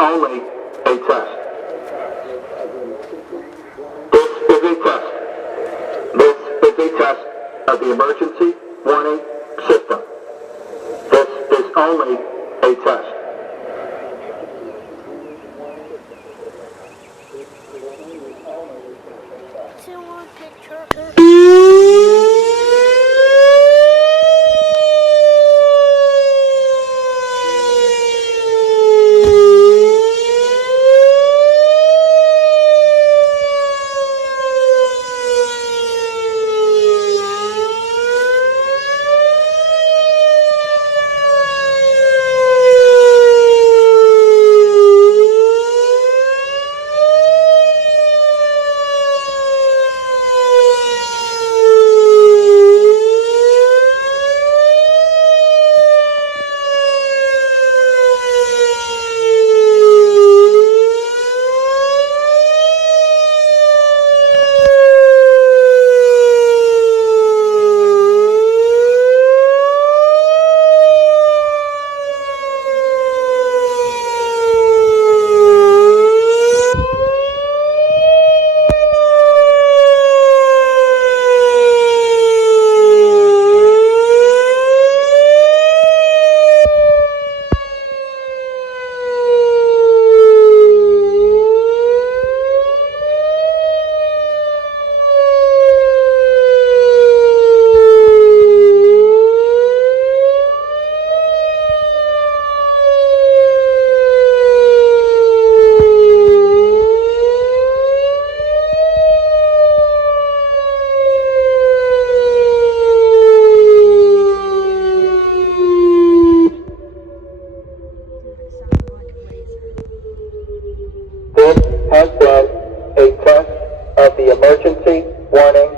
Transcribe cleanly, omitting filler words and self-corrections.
only a test. This is a test. This is a test of the emergency warning system. This is only a test. This has been a test of the emergency warning